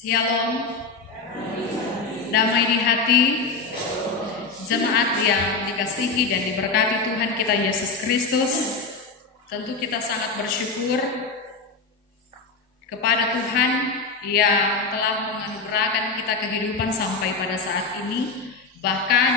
Shalom, damai di hati, jemaat yang dikasihi dan diberkati Tuhan kita Yesus Kristus. Tentu kita sangat bersyukur kepada Tuhan yang telah menganugerahkan kita kehidupan sampai pada saat ini. Bahkan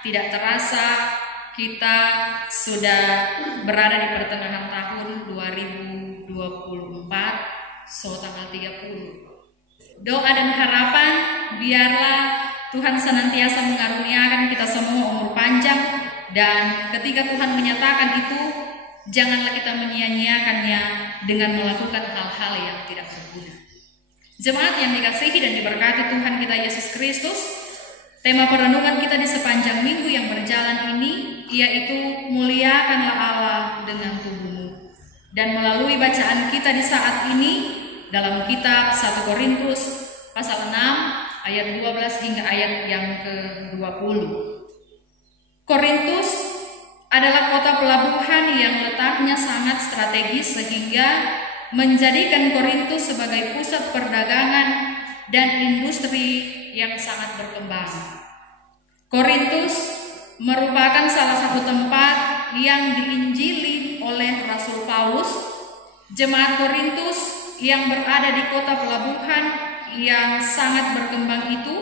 tidak terasa kita sudah berada di pertengahan tahun 2024, tanggal 30. Doa dan harapan biarlah Tuhan senantiasa mengaruniakan kita semua umur panjang, dan ketika Tuhan menyatakan itu, janganlah kita menyia-nyiakannya dengan melakukan hal-hal yang tidak berguna. Jemaat yang dikasihi dan diberkati Tuhan kita Yesus Kristus, tema perenungan kita di sepanjang minggu yang berjalan ini yaitu muliakanlah Allah dengan tubuhmu. Dan melalui bacaan kita di saat ini dalam kitab 1 Korintus pasal 6 ayat 12 hingga ayat yang ke-20. Korintus adalah kota pelabuhan yang letaknya sangat strategis sehingga menjadikan Korintus sebagai pusat perdagangan dan industri yang sangat berkembang. Korintus merupakan salah satu tempat yang diinjili oleh Rasul Paulus. Jemaat Korintus yang berada di kota pelabuhan yang sangat berkembang itu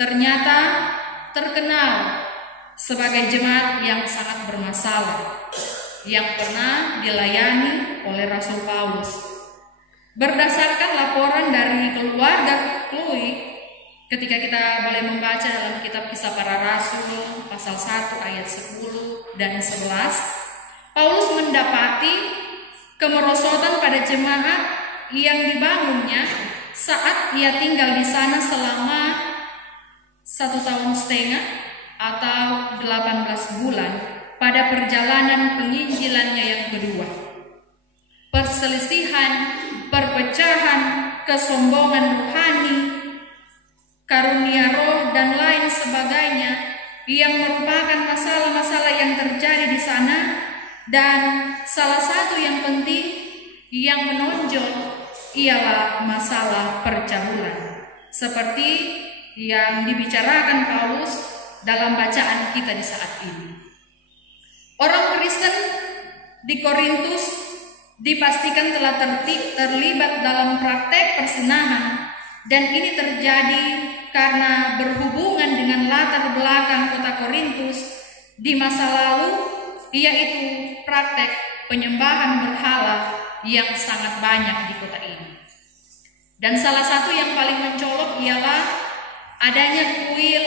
ternyata terkenal sebagai jemaat yang sangat bermasalah yang pernah dilayani oleh Rasul Paulus. Berdasarkan laporan dari keluarga Chloe, ketika kita boleh membaca dalam kitab Kisah Para Rasul pasal 1 ayat 10 dan 11, Paulus mendapati kemerosotan pada jemaat yang dibangunnya saat ia tinggal di sana selama 1,5 tahun atau 18 bulan pada perjalanan penginjilannya yang kedua. Perselisihan, perpecahan, kesombongan rohani, karunia roh dan lain sebagainya yang merupakan masalah-masalah yang terjadi di sana. Dan salah satu yang penting yang menonjol ialah masalah pergaulan, seperti yang dibicarakan Paulus dalam bacaan kita di saat ini. Orang Kristen di Korintus dipastikan telah terlibat dalam praktek persinahan, dan ini terjadi karena berhubungan dengan latar belakang kota Korintus di masa lalu, yaitu praktek penyembahan berhala yang sangat banyak di kota ini. Dan salah satu yang paling mencolok ialah adanya kuil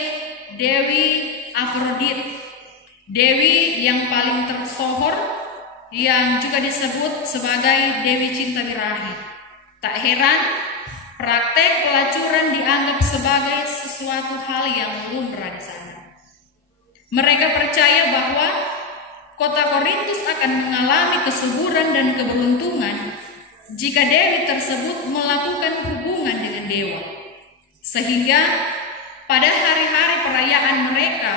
Dewi Afrodit, Dewi yang paling tersohor yang juga disebut sebagai Dewi Cinta Birahi. Tak heran praktek pelacuran dianggap sebagai sesuatu hal yang lumrah di sana. Mereka percaya bahwa kota Korintus akan mengalami kesuburan dan keberuntungan jika dewi tersebut melakukan hubungan dengan dewa. Sehingga pada hari-hari perayaan mereka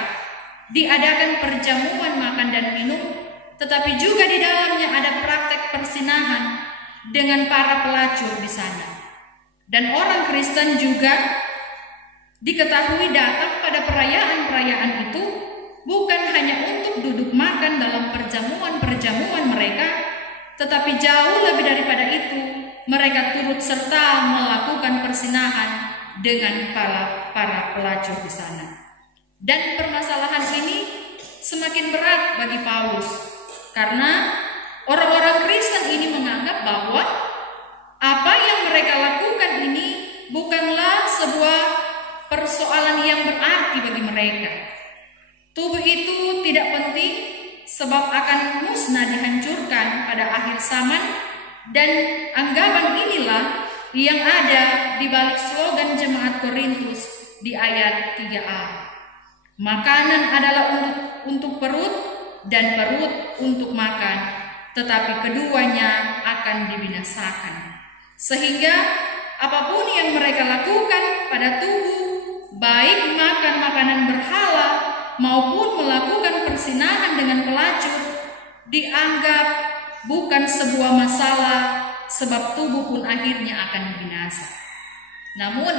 diadakan perjamuan makan dan minum, tetapi juga di dalamnya ada praktek persinahan dengan para pelacur di sana. Dan orang Kristen juga diketahui datang pada perayaan-perayaan itu bukan hanya untuk duduk makan dalam perjamuan-perjamuan mereka, tetapi jauh lebih daripada itu, mereka turut serta melakukan persinahan dengan para pelacur di sana. Dan permasalahan ini semakin berat bagi Paulus, karena orang-orang Kristen ini menganggap bahwa apa yang mereka lakukan ini bukanlah sebuah persoalan yang berarti bagi mereka. Tubuh itu tidak penting sebab akan musnah dihancurkan pada akhir zaman, dan anggapan inilah yang ada di balik slogan jemaat Korintus di ayat 3a. Makanan adalah untuk perut dan perut untuk makan, tetapi keduanya akan dibinasakan. Sehingga apapun yang mereka lakukan pada tubuh, baik makan makanan berhala maupun melakukan persinahan dengan pelacur, dianggap bukan sebuah masalah, sebab tubuh pun akhirnya akan binasa. Namun,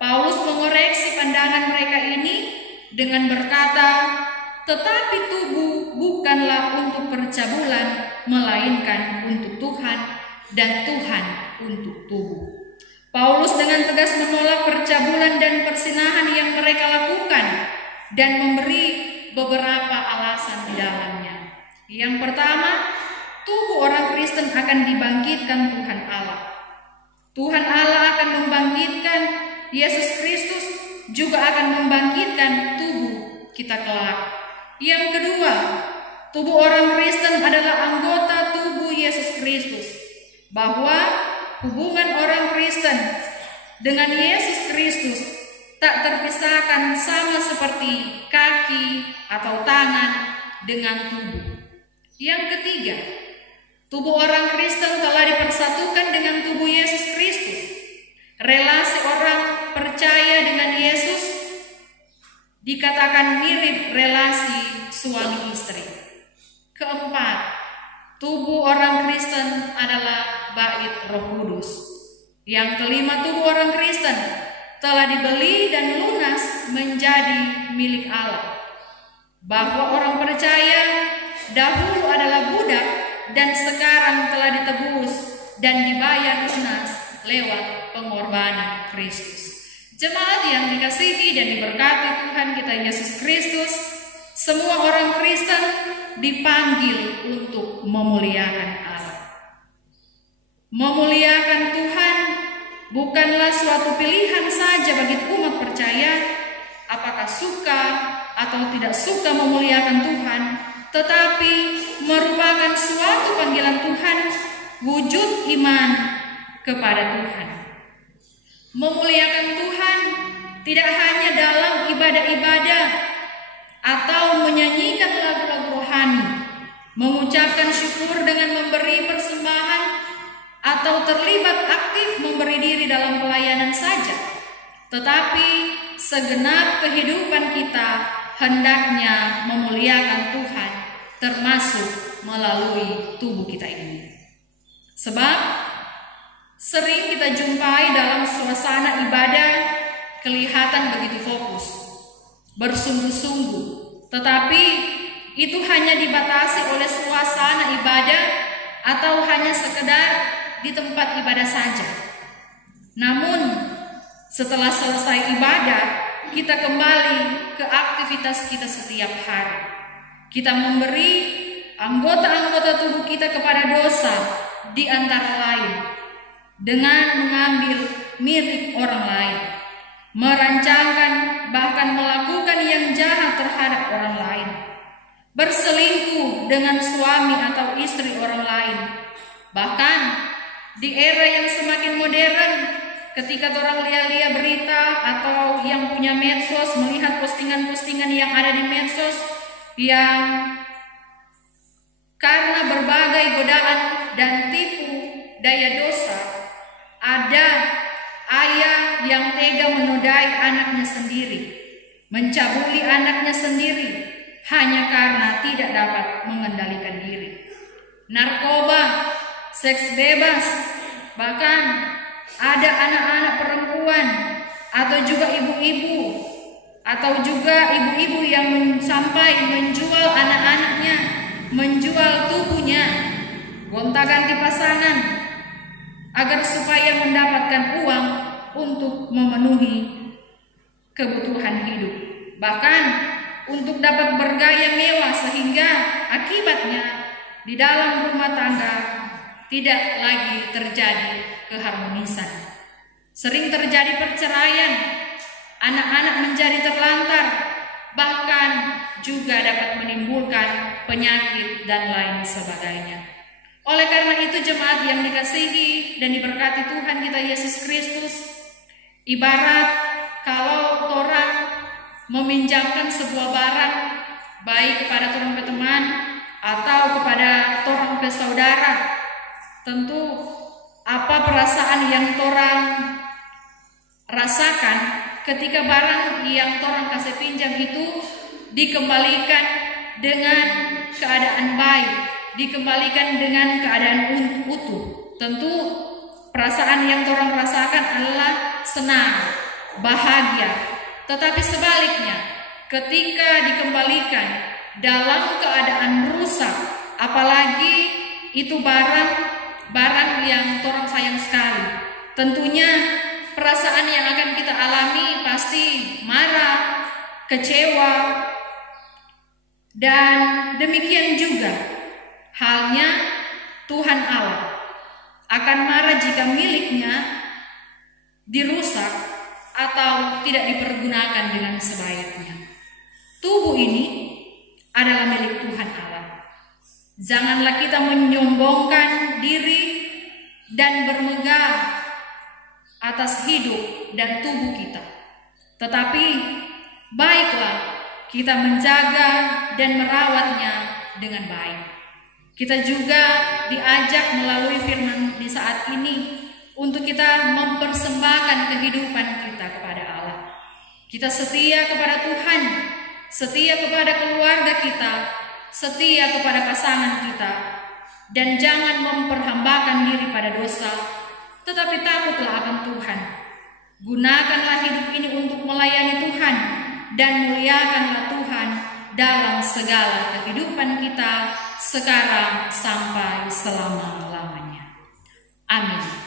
Paulus mengoreksi pandangan mereka ini dengan berkata, tetapi tubuh bukanlah untuk percabulan, melainkan untuk Tuhan, dan Tuhan untuk tubuh. Paulus dengan tegas menolak percabulan dan persinahan yang mereka lakukan dan memberi beberapa alasan di dalamnya. Yang pertama, tubuh orang Kristen akan dibangkitkan Tuhan Allah. Tuhan Allah akan membangkitkan Yesus Kristus, juga akan membangkitkan tubuh kita kelak. Yang kedua, tubuh orang Kristen adalah anggota tubuh Yesus Kristus, bahwa hubungan orang Kristen dengan Yesus Kristus tak terpisahkan, sama seperti kaki atau tangan dengan tubuh. Yang ketiga, tubuh orang Kristen telah dipersatukan dengan tubuh Yesus Kristus. Relasi orang percaya dengan Yesus dikatakan mirip relasi suami istri. Keempat, tubuh orang Kristen adalah bait Roh Kudus. Yang kelima, tubuh orang Kristen telah dibeli dan lunas menjadi milik Allah. Bahwa orang percaya dahulu adalah budak dan sekarang telah ditebus dan dibayar lunas lewat pengorbanan Kristus. Jemaat yang dikasihi dan diberkati Tuhan kita Yesus Kristus, semua orang Kristen dipanggil untuk memuliakan Allah. Memuliakan Tuhan bukanlah suatu pilihan saja bagi umat percaya, apakah suka atau tidak suka memuliakan Tuhan, tetapi merupakan suatu panggilan Tuhan, wujud iman kepada Tuhan. Memuliakan Tuhan tidak hanya dalam ibadah-ibadah atau menyanyikan lagu-lagu rohani, mengucapkan syukur dengan memberi persembahan, atau terlibat aktif memberi diri dalam pelayanan saja, tetapi segenap kehidupan kita hendaknya memuliakan Tuhan, termasuk melalui tubuh kita ini. Sebab sering kita jumpai dalam suasana ibadah kelihatan begitu fokus, bersungguh-sungguh, tetapi itu hanya dibatasi oleh suasana ibadah atau hanya sekedar di tempat ibadah saja. Namun setelah selesai ibadah, kita kembali ke aktivitas kita setiap hari. Kita memberi anggota-anggota tubuh kita kepada dosa, di antara lain dengan mengambil milik orang lain, merancangkan bahkan melakukan yang jahat terhadap orang lain, berselingkuh dengan suami atau istri orang lain. Bahkan di era yang semakin modern, ketika orang lihat-lihat berita atau yang punya medsos melihat postingan-postingan yang ada di medsos yang karena berbagai godaan dan tipu daya dosa, ada ayah yang tega menodai anaknya sendiri, mencabuli anaknya sendiri hanya karena tidak dapat mengendalikan diri. Narkoba, seks bebas, bahkan ada anak-anak perempuan atau juga ibu-ibu yang sampai menjual anak-anaknya, menjual tubuhnya, gonta-ganti pasangan agar supaya mendapatkan uang untuk memenuhi kebutuhan hidup, bahkan untuk dapat bergaya mewah, sehingga akibatnya di dalam rumah tangga tidak lagi terjadi keharmonisan. Sering terjadi perceraian, anak-anak menjadi terlantar, bahkan juga dapat menimbulkan penyakit dan lain sebagainya. Oleh karena itu, jemaat yang dikasihi dan diberkati Tuhan kita Yesus Kristus, ibarat kalau orang meminjamkan sebuah barang, baik kepada orang teman atau kepada orang saudara, tentu apa perasaan yang orang rasakan ketika barang yang orang kasih pinjam itu dikembalikan dengan keadaan baik, dikembalikan dengan keadaan utuh. Tentu perasaan yang orang rasakan adalah senang, bahagia. Tetapi sebaliknya, ketika dikembalikan dalam keadaan rusak, apalagi itu barang yang orang sayang sekali, tentunya perasaan yang akan kita alami pasti marah, kecewa, dan demikian juga halnya Tuhan Allah akan marah jika miliknya dirusak atau tidak dipergunakan dengan sebaiknya. Tubuh ini adalah milik Tuhan Allah. Janganlah kita menyombongkan diri dan bermegah atas hidup dan tubuh kita. Tetapi baiklah kita menjaga dan merawatnya dengan baik. Kita juga diajak melalui firman di saat ini untuk kita mempersembahkan kehidupan kita kepada Allah. Kita setia kepada Tuhan, setia kepada keluarga kita, setia kepada pasangan kita, dan jangan memperhambakan diri pada dosa, tetapi takutlah akan Tuhan. Gunakanlah hidup ini untuk melayani Tuhan dan muliakanlah Tuhan dalam segala kehidupan kita sekarang sampai selama-lamanya. Amin.